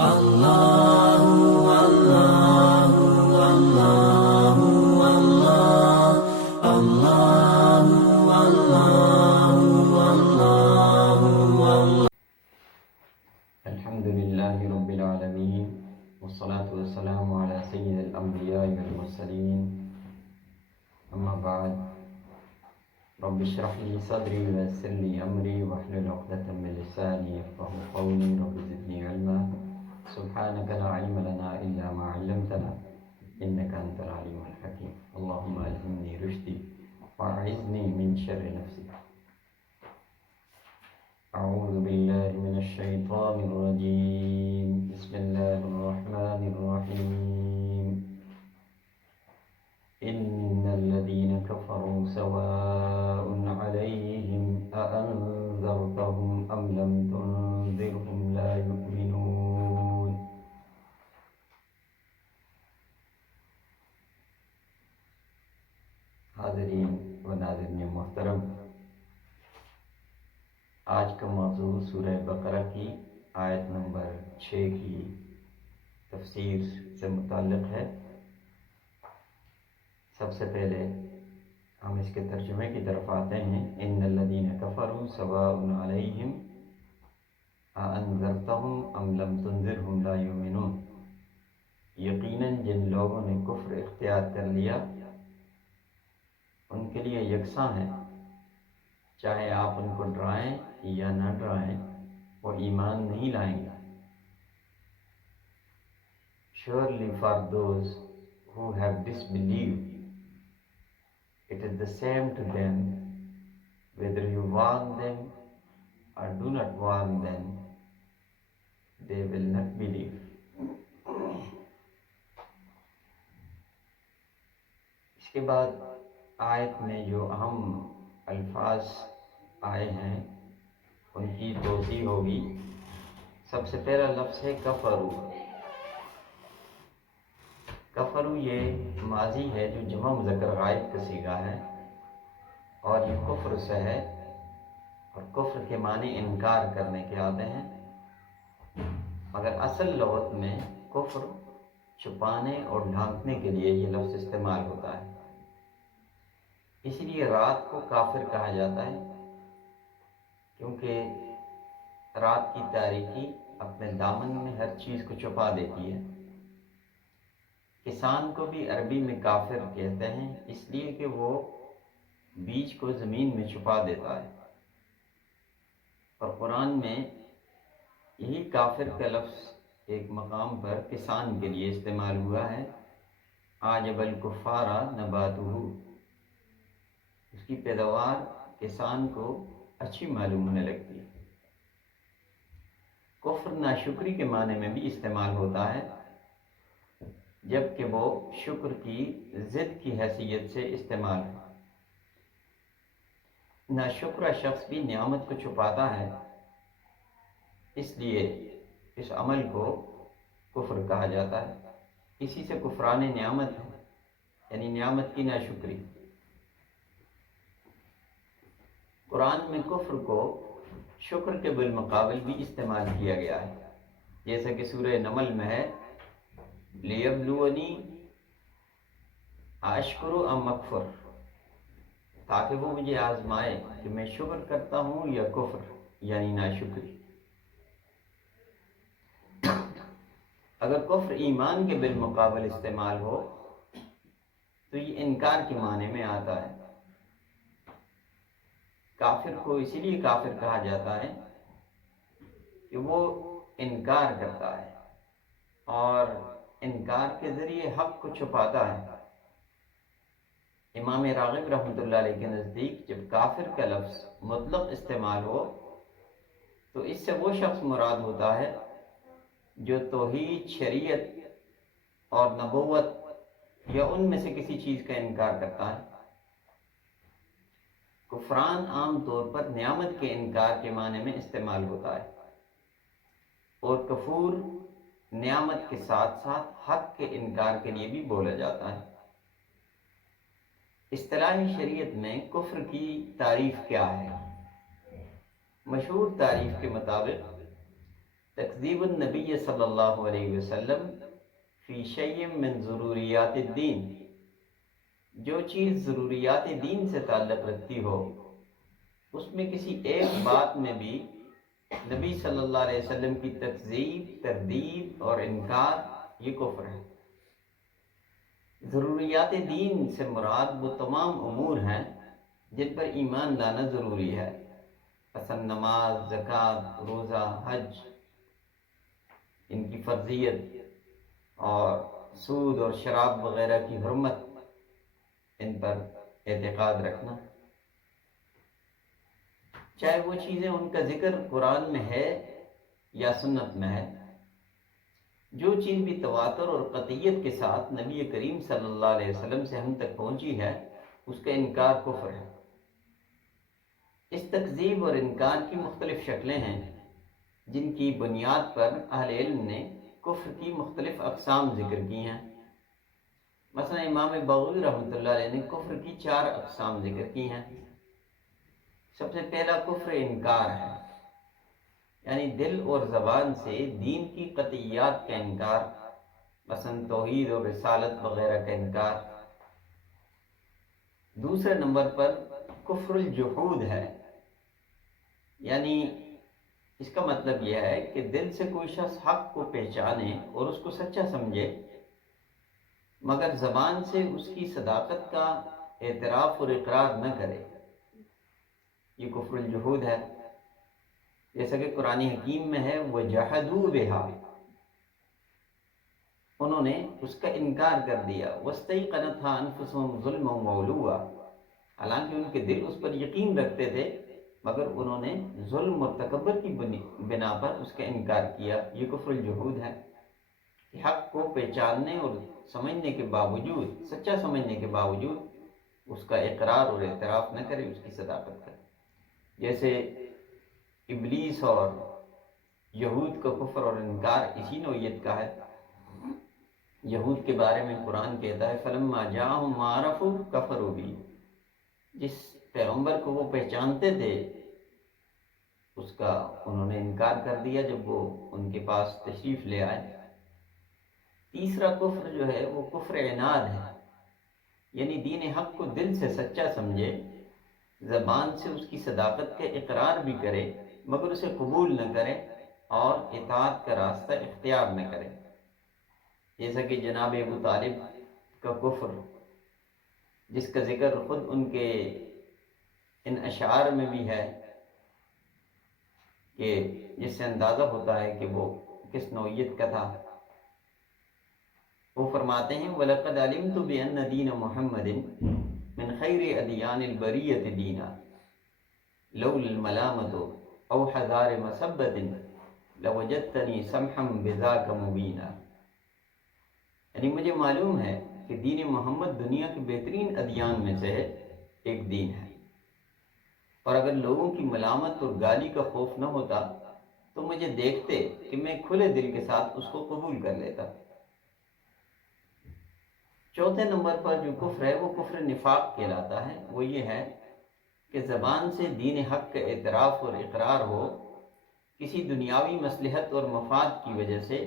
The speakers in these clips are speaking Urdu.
الحمد لله رب العالمين والصلاة والسلام على سيد الأنبياء والمرسلين أما بعد رب اشرح لي صدري ويسر لي أمري واحلل عقدة من لساني يفقهوا قولي رب زدني علما سبحانك لا علم لنا إلا ما علمتنا إنك أنت العليم الحكيم اللهم ألهمني رشدي وأعذني من شر نفسي أعوذ بالله من الشيطان الرجيم بسم الله الرحمن الرحيم إن الذين كفروا سواء عليهم أأنذرتهم أم لم تنذرهم لا يؤمنون حاضرین و ناظرین محترم، آج کا موضوع سورہ بقرہ کی آیت نمبر 6 کی تفسیر سے متعلق ہے۔ سب سے پہلے ہم اس کے ترجمے کی طرف آتے ہیں۔ ان الذین کفروا سواء علیہم اانذرتہم ام لم تنذرہم لا یؤمنون، یقیناً جن لوگوں نے کفر اختیار کر لیا ان کے لیے یکساں ہے، چاہے آپ ان کو ڈرائیں یا نہ ڈرائیں وہ ایمان نہیں لائیں گے۔ Surely for those who have disbelieved, it is the same to them whether you warn them or do not warn them, they will not believe. اس کے بعد آیت میں جو اہم الفاظ آئے ہیں ان کی توضیح ہوگی۔ سب سے پہلا لفظ ہے کفرو۔ کفرو یہ ماضی ہے جو جمع مذکر غائب کا صیغہ ہے اور یہ کفر سے ہے، اور کفر کے معنی انکار کرنے کے آتے ہیں، مگر اصل لغت میں کفر چھپانے اور ڈھانکنے کے لیے یہ لفظ استعمال ہوتا ہے۔ اس لیے رات کو کافر کہا جاتا ہے، کیونکہ رات کی تاریکی اپنے دامن میں ہر چیز کو چھپا دیتی ہے۔ کسان کو بھی عربی میں کافر کہتے ہیں اس لیے کہ وہ بیج کو زمین میں چھپا دیتا ہے، اور قرآن میں یہی کافر کا لفظ ایک مقام پر کسان کے لیے استعمال ہوا ہے۔ اعجب الکفار نباتہ، اس کی پیداوار کسان کو اچھی معلوم ہونے لگتی ہے۔ کفر ناشکری کے معنی میں بھی استعمال ہوتا ہے، جبکہ وہ شکر کی ضد کی حیثیت سے استعمال ہے۔ ناشکرہ شخص بھی نعمت کو چھپاتا ہے، اس لیے اس عمل کو کفر کہا جاتا ہے۔ اسی سے کفران نعمت ہے، یعنی نعمت کی ناشکری۔ قرآن میں کفر کو شکر کے بالمقابل بھی استعمال کیا گیا ہے، جیسا کہ سورہ نمل میں ہے لیبلونی اشکر ام اکفر، تاکہ وہ مجھے آزمائے کہ میں شکر کرتا ہوں یا کفر یعنی ناشکری۔ اگر کفر ایمان کے بالمقابل استعمال ہو تو یہ انکار کے معنی میں آتا ہے۔ کافر کو اسی لیے کافر کہا جاتا ہے کہ وہ انکار کرتا ہے اور انکار کے ذریعے حق کو چھپاتا ہے۔ امام راغب رحمۃ اللہ علیہ کے نزدیک جب کافر کا لفظ مطلق استعمال ہو تو اس سے وہ شخص مراد ہوتا ہے جو توحید، شریعت اور نبوت یا ان میں سے کسی چیز کا انکار کرتا ہے۔ کفران عام طور پر نعمت کے انکار کے معنی میں استعمال ہوتا ہے، اور کفور نعمت کے ساتھ ساتھ حق کے انکار کے لیے بھی بولا جاتا ہے۔ اصطلاحی شریعت میں کفر کی تعریف کیا ہے؟ مشہور تعریف کے مطابق تکذیب النبی صلی اللہ علیہ وسلم فی شیء من ضروریات الدین، جو چیز ضروریات دین سے تعلق رکھتی ہو اس میں کسی ایک بات میں بھی نبی صلی اللہ علیہ وسلم کی تکذیب، تردید اور انکار، یہ کفر ہے۔ ضروریات دین سے مراد وہ تمام امور ہیں جن پر ایمان لانا ضروری ہے، مثلا نماز، زکوٰۃ، روزہ، حج، ان کی فرضیت اور سود اور شراب وغیرہ کی حرمت، ان پر اعتقاد رکھنا، چاہے وہ چیزیں ان کا ذکر قرآن میں ہے یا سنت میں ہے۔ جو چیز بھی تواتر اور قطعیت کے ساتھ نبی کریم صلی اللہ علیہ وسلم سے ہم تک پہنچی ہے اس کا انکار کفر ہے۔ اس تکذیب اور انکار کی مختلف شکلیں ہیں جن کی بنیاد پر اہل علم نے کفر کی مختلف اقسام ذکر کی ہیں۔ مثلا امام بغوی رحمۃ اللہ علیہ نے کفر کی 4 اقسام ذکر کی ہیں۔ سب سے پہلا کفر انکار ہے، یعنی دل اور زبان سے دین کی قطعیات کا انکار، مثلا توحید اور رسالت وغیرہ کا انکار۔ دوسرے نمبر پر کفر الجحود ہے، یعنی اس کا مطلب یہ ہے کہ دل سے کوئی شخص حق کو پہچانے اور اس کو سچا سمجھے، مگر زبان سے اس کی صداقت کا اعتراف اور اقرار نہ کرے، یہ کفر الجحود ہے۔ جیسا کہ قرآن حکیم میں ہے وَجَحَدُوا بِهَا، انہوں نے اس کا انکار کر دیا، وَاسْتَيْقَنَتْهَا أَنفُسُهُمْ ظُلْمًا وَعُلُوًّا، حالانکہ ان کے دل اس پر یقین رکھتے تھے مگر انہوں نے ظلم اور تکبر کی بنا پر اس کا انکار کیا، یہ کفر الجحود ہے۔ کہ حق کو پہچاننے اور سمجھنے کے باوجود، سچا سمجھنے کے باوجود اس کا اقرار اور اعتراف نہ کرے، اس کی صداقت کا، جیسے ابلیس اور یہود کا کفر اور انکار اسی نوعیت کا ہے۔ یہود کے بارے میں قرآن کہتا ہے فَلَمَّا جَاءَهُم مَّا عَرَفُوا كَفَرُوا بِهِ، جس پیغمبر کو وہ پہچانتے تھے اس کا انہوں نے انکار کر دیا جب وہ ان کے پاس تشریف لے آئے۔ تیسرا کفر جو ہے وہ کفر عناد ہے، یعنی دین حق کو دل سے سچا سمجھے، زبان سے اس کی صداقت کا اقرار بھی کرے مگر اسے قبول نہ کرے اور اطاعت کا راستہ اختیار نہ کرے، جیسا کہ جناب ابو طالب کا کفر، جس کا ذکر خود ان کے ان اشعار میں بھی ہے، کہ جس سے اندازہ ہوتا ہے کہ وہ کس نوعیت کا تھا۔ وہ فرماتے ہیں وَلَقَدْ عَلِمْتُ بِأَنَّ دِينَ مُحَمَّدٍ مِنْ خَيْرِ أَدْيَانِ الْبَرِيَّةِ دِينًا لَوْلَا الْمَلَامَةُ أَوْ حَذَارِ مَسَبَّةٍ لَوَجَدْتَنِي سَمْحًا بِذَاكَ مُبِينًا، یعنی مجھے معلوم ہے کہ دین محمد دنیا کے بہترین ادیان میں سے ایک دین ہے، اور اگر لوگوں کی ملامت اور گالی کا خوف نہ ہوتا تو مجھے دیکھتے کہ میں کھلے دل کے ساتھ اس کو قبول کر لیتا۔ چوتھے نمبر پر جو کفر ہے وہ کفر نفاق کہلاتا ہے۔ وہ یہ ہے کہ زبان سے دین حق کا اعتراف اور اقرار ہو، کسی دنیاوی مصلحت اور مفاد کی وجہ سے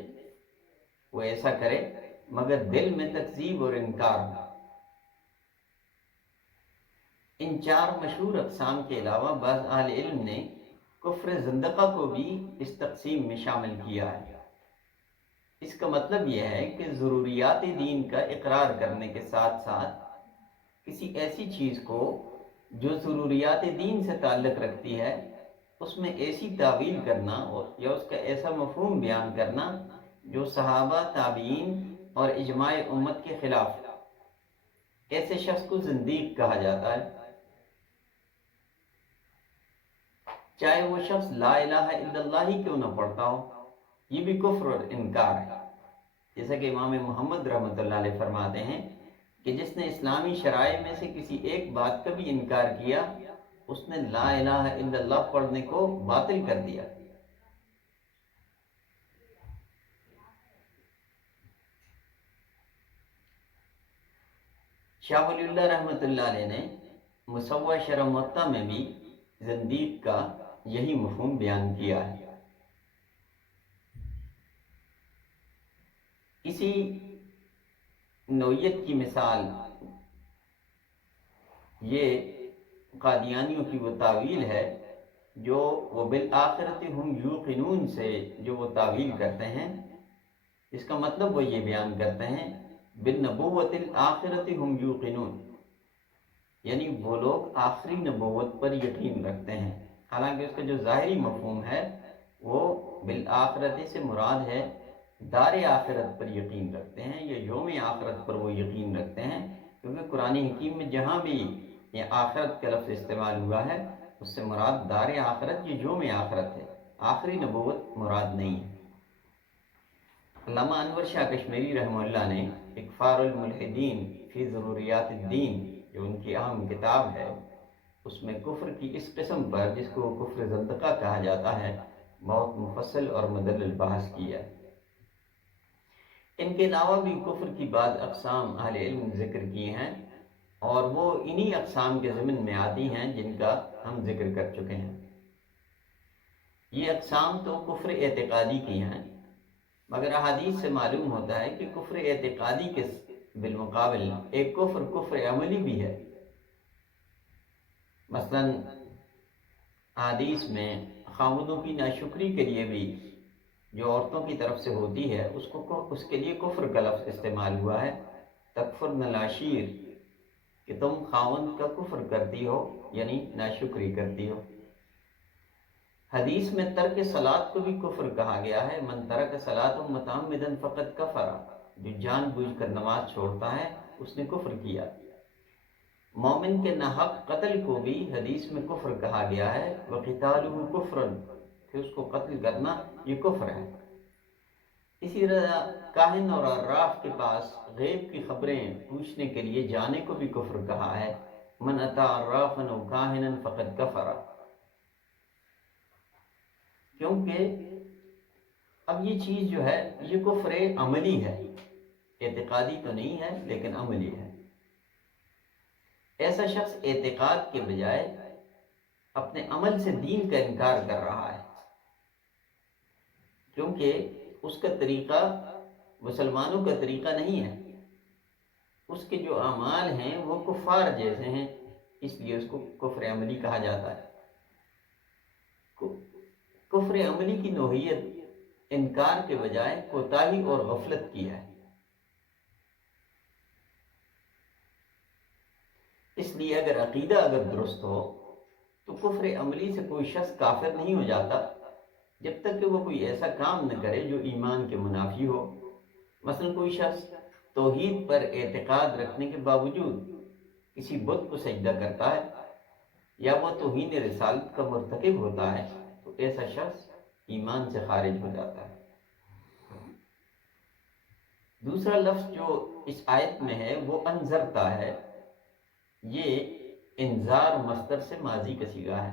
وہ ایسا کرے مگر دل میں تکذیب اور انکار ہو۔ ان 4 مشہور اقسام کے علاوہ بعض اہل علم نے کفر زندقہ کو بھی اس تقسیم میں شامل کیا ہے۔ اس کا مطلب یہ ہے کہ ضروریات دین کا اقرار کرنے کے ساتھ ساتھ کسی ایسی چیز کو جو ضروریات دین سے تعلق رکھتی ہے اس میں ایسی تعویل کرنا یا اس کا ایسا مفہوم بیان کرنا جو صحابہ، تابعین اور اجماع امت کے خلاف، ایسے شخص کو زندیق کہا جاتا ہے، چاہے وہ شخص لا الہ الا اللہ ہی کیوں نہ پڑھتا ہو، یہ بھی کفر اور انکار ہے۔ جیسا کہ امام محمد رحمۃ اللہ علیہ فرماتے ہیں کہ جس نے اسلامی شرائع میں سے کسی ایک بات کا بھی انکار کیا اس نے لا الہ الا اللہ پڑھنے کو باطل کر دیا۔ شاہ ولی اللہ رحمۃ اللہ علیہ نے مسوّع شرح موطا میں بھی زندیق کا یہی مفہوم بیان کیا ہے۔ اسی نوعیت کی مثال یہ قادیانیوں کی وہ تعویل ہے جو وہ بالآخرت ہم یوقنون سے جو وہ تعویل کرتے ہیں، اس کا مطلب وہ یہ بیان کرتے ہیں بالنبوت الآخرت ہم یوقنون، یعنی وہ لوگ آخری نبوت پر یقین رکھتے ہیں، حالانکہ اس کا جو ظاہری مفہوم ہے وہ بالآخرت سے مراد ہے دار آخرت پر یقین رکھتے ہیں یا یوم آخرت پر وہ یقین رکھتے ہیں، کیونکہ قرآن حکیم میں جہاں بھی یہ آخرت کا لفظ استعمال ہوا ہے اس سے مراد دار آخرت یا یوم آخرت ہے، آخری نبوت مراد نہیں ہے۔ علامہ انور شاہ کشمیری رحمہ اللہ نے اکفار الملحدین فی ضروریات الدین جو ان کی اہم کتاب ہے، اس میں کفر کی اس قسم پر جس کو کفر زندقہ کہا جاتا ہے بہت مفصل اور مدلل بحث کیا ہے۔ ان کے علاوہ بھی کفر کی بعض اقسام اہل علم ذکر کی ہیں اور وہ انہی اقسام کے ضمن میں آتی ہیں جن کا ہم ذکر کر چکے ہیں۔ یہ اقسام تو کفر اعتقادی کی ہیں، مگر احادیث سے معلوم ہوتا ہے کہ کفر اعتقادی کے بالمقابل ایک کفر عملی بھی ہے۔ مثلا حدیث میں خاوندوں کی ناشکری کے لیے بھی جو عورتوں کی طرف سے ہوتی ہے اس کے لیے کفر کا لفظ استعمال ہوا ہے، تکفرن العشیر، کہ تم خاوند کا کفر کرتی ہو یعنی ناشکری کرتی ہو۔ حدیث میں ترک صلاۃ کو بھی کفر کہا گیا ہے، من ترک صلاۃ متعمدا فقد کفر، جو جان بوجھ کر نماز چھوڑتا ہے اس نے کفر کیا۔ مومن کے ناحق قتل کو بھی حدیث میں کفر کہا گیا ہے، وقتالہ کفر، کہ اس کو قتل کرنا یہ کفر ہے۔ اسی طرح کاہن اور عراف کے پاس غیب کی خبریں پوچھنے کے لیے جانے کو بھی کفر کہا ہے، من اتی عرافا او کاہنا فقد کفر، کیونکہ اب یہ چیز جو ہے یہ کفر عملی ہے، اعتقادی تو نہیں ہے لیکن عملی ہے۔ ایسا شخص اعتقاد کے بجائے اپنے عمل سے دین کا انکار کر رہا ہے، کیونکہ اس کا طریقہ مسلمانوں کا طریقہ نہیں ہے، اس کے جو اعمال ہیں وہ کفار جیسے ہیں، اس لیے اس کو کفر عملی کہا جاتا ہے۔ کفر عملی کی نوعیت انکار کے بجائے کوتاہی اور غفلت کی ہے، اس لیے اگر عقیدہ درست ہو تو کفر عملی سے کوئی شخص کافر نہیں ہو جاتا جب تک کہ وہ کوئی ایسا کام نہ کرے جو ایمان کے منافی ہو۔ مثلا کوئی شخص توحید پر اعتقاد رکھنے کے باوجود کسی بت کو سجدہ کرتا ہے یا وہ توہین رسالت کا مرتکب ہوتا ہے تو ایسا شخص ایمان سے خارج ہو جاتا ہے۔ دوسرا لفظ جو اس آیت میں ہے وہ انذرتا ہے، یہ انذار مصدر سے ماضی کا صیغہ ہے۔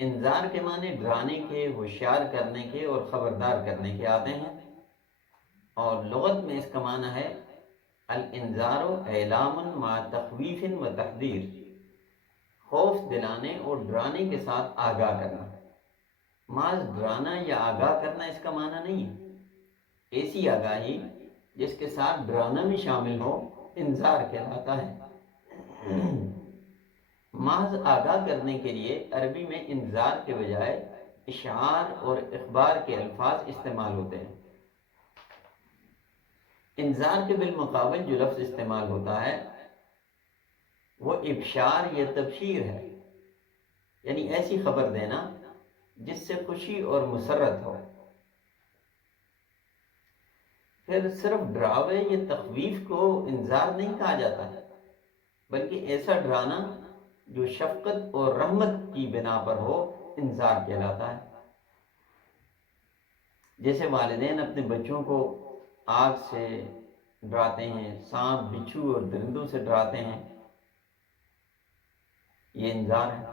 انذار کے معنی ڈرانے کے، ہوشیار کرنے کے اور خبردار کرنے کے آتے ہیں، اور لغت میں اس کا معنی ہے الانذار اعلام مع تخویف و تحذیر، خوف دلانے اور ڈرانے کے ساتھ آگاہ کرنا۔ محض ڈرانا یا آگاہ کرنا اس کا معنی نہیں ہے، ایسی آگاہی جس کے ساتھ ڈرانا بھی شامل ہو انذار کہلاتا ہے۔ محض آگاہ کرنے کے لیے عربی میں انذار کے بجائے اشعار اور اخبار کے الفاظ استعمال ہوتے ہیں۔ انذار کے بالمقابل جو لفظ استعمال ہوتا ہے وہ ابشار یا تبشیر ہے، یعنی ایسی خبر دینا جس سے خوشی اور مسرت ہو۔ پھر صرف ڈراوے یا تخویف کو انذار نہیں کہا جاتا ہے، بلکہ ایسا ڈرانا جو شفقت اور رحمت کی بنا پر ہو انذار کہلاتا ہے۔ جیسے والدین اپنے بچوں کو آگ سے ڈراتے ہیں، سانپ، بچھو اور درندوں سے ڈراتے ہیں، یہ انذار ہے۔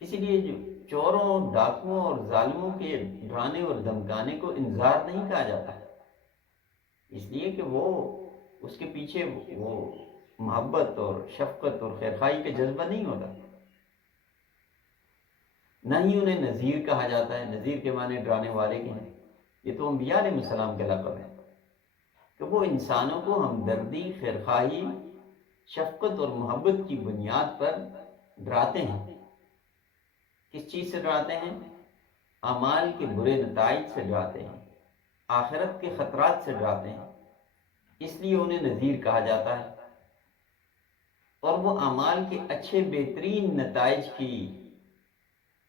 اسی لیے جو چوروں، ڈاکوؤں اور ظالموں کے ڈرانے اور دھمکانے کو انذار نہیں کہا جاتا، اس لیے کہ وہ اس کے پیچھے وہ محبت اور شفقت اور خیرخواہی کا جذبہ نہیں ہوتا۔ نہ ہی انہیں نذیر کہا جاتا ہے، نذیر کے معنی ڈرانے والے کے ہیں، یہ تو انبیاء علیہ السلام کے لقب ہے کہ وہ انسانوں کو ہمدردی، خیرخواہی، شفقت اور محبت کی بنیاد پر ڈراتے ہیں۔ کس چیز سے ڈراتے ہیں؟ اعمال کے برے نتائج سے ڈراتے ہیں، آخرت کے خطرات سے ڈراتے ہیں، اس لیے انہیں نذیر کہا جاتا ہے۔ اور وہ اعمال کے اچھے بہترین نتائج کی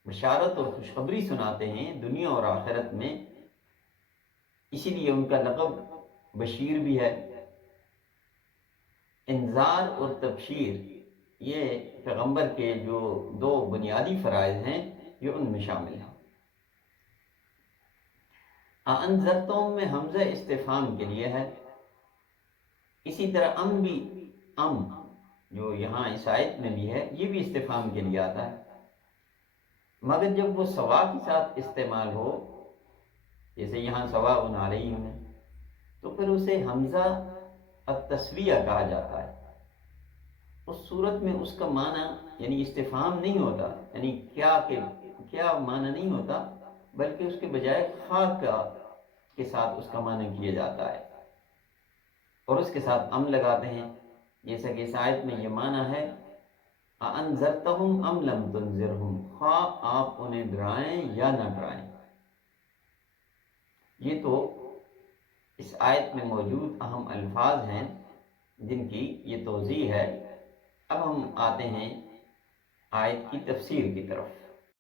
بشارت اور خوشخبری سناتے ہیں دنیا اور آخرت میں، اسی لیے ان کا لقب بشیر بھی ہے۔ انذار اور تبشیر یہ پیغمبر کے جو دو بنیادی فرائض ہیں یہ ان میں شامل ہیں۔ انذرتم میں حمزہ استفہام کے لیے ہے، اسی طرح ام بھی، ام جو یہاں اس آیت میں بھی ہے یہ بھی استفہام کے لیے آتا ہے، مگر جب وہ سوا کے ساتھ استعمال ہو، جیسے یہاں سواء علیہم ہے، تو پھر اسے حمزہ التسویہ کہا جاتا ہے۔ اس صورت میں اس کا معنی یعنی استفہام نہیں ہوتا، یعنی کیا معنی نہیں ہوتا، بلکہ اس کے بجائے خاک کے ساتھ اس کا معنی کیا جاتا ہے اور اس کے ساتھ ام لگاتے ہیں، جیسا کہ اس آیت میں یہ معنی ہے اَأَنذَرْتَهُمْ أَمْ لَمْ تُنذِرْهُمْ، خواہ آپ انہیں ڈرائیں یا نہ ڈرائیں۔ یہ تو اس آیت میں موجود اہم الفاظ ہیں جن کی یہ توضیح ہے۔ اب ہم آتے ہیں آیت کی تفسیر کی طرف۔